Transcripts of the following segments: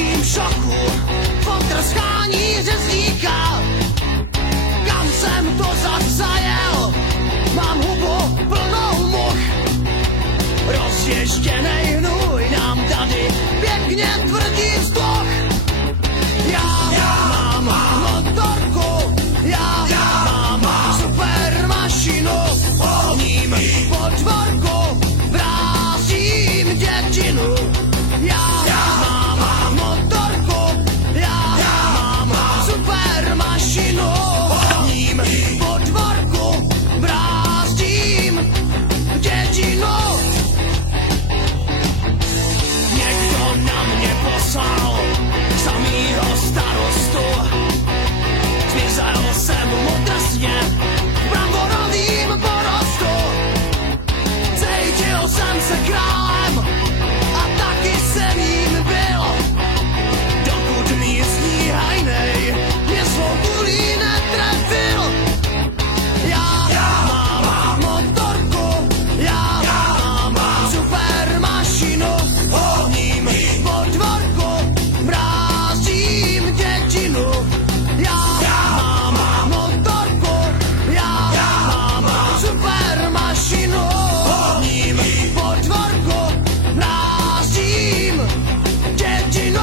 velkým šoku, potrskání řezníka. Kam jsem to zas zajel? Mám hubu plnou much. Rozještěnej hnůj nám tady pěkně tvrdí vzduch. Já mám motorku, já mám super mašinu, ním po dvorku vrázím dětinu. Já mám motorku, já mám super mašinu, ním po dvorku vrázím dětinu. Někdo na mě poslal samýho starostu. Zmizel jsem mu drsně v bramborovým porostu. Cítil jsem se králem a taky jsem jím byl, dokud místní hajnej mě svou kulí netrefil. Já mám motorku, já mám super mašinu, ním po dvorku vrázím dětinu. Já mám motorku, já mám super mašinu, ním po dvorku vrázím dětinu.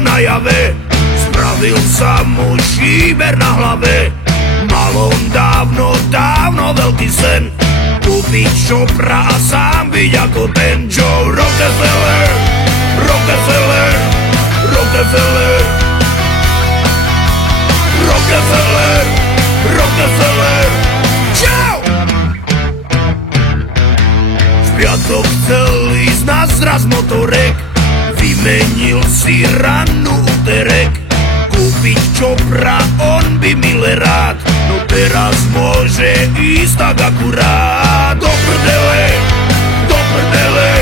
na jave. Spravil sa mu šíber na hlave. Mal on dávno, dávno veľký sen, kúpiť Chopra a sám byť ako ten Joe Rockefeller. Rockefeller, Rockefeller, Rockefeller, Rockefeller. Čau! V piatok chcel ísť na zraz motorek, vymenil si rannú úterek, kúpiť Chopra on by mile rád, no teraz môže ísť tak akurát. Do prdele, do prdele,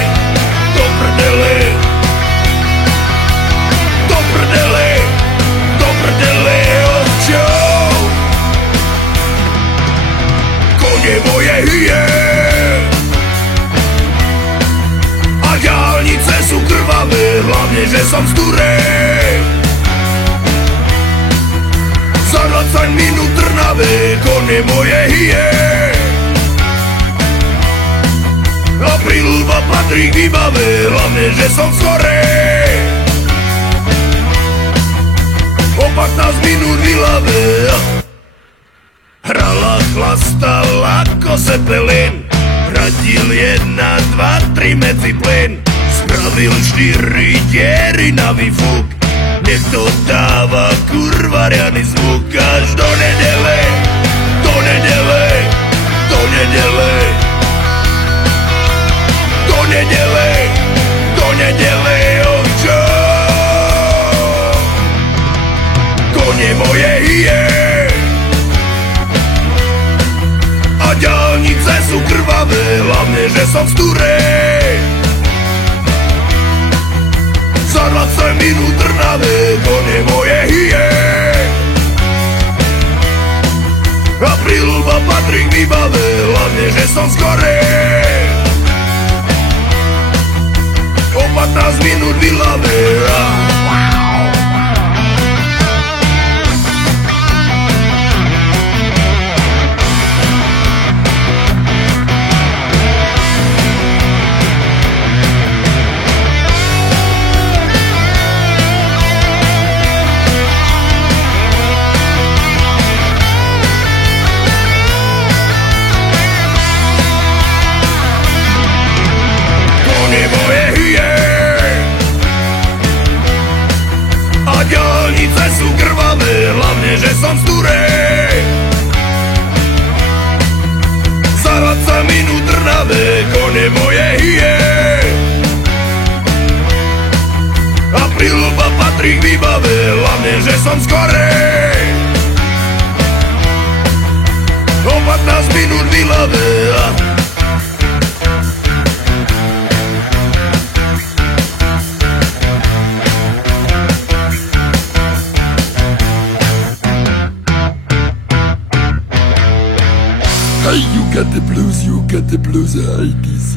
do prdele, do prdele, do prdele, oh Joe. Kone moje hyje a diaľnice sú krvavé, hlavne že som z Turej. Za 20 minút Trnave, kone moje hyje a Prilba patrí k výbave, hlavne že som skorej. O 15 minút v Ilave hrala, chlastala ako Zeppelin, radil 1, 2, 3 medzi plyn, spravil 4 diery na výfuk, nech to dáva kurva riadny zvuk až do nedele, do nedele, do nedele, do nedele, do nedele, oh Joe. Kone moje hyje a diaľnice sú krvavé, hlavne že som z Turej. Za 20 minút Trnave, kone moje hyje a Prilba patrí k výbave, hlavne že som skorej. O 15 minút v Ilave. Diaľnice sú krvavé, hlavne že som z Turej. Za 20 minút Trnave, kone moje hyje a Prilba patrí k výbave, hlavne že som skorej. O 15 minút v Ilave. Hey, you got the blues, the 80s.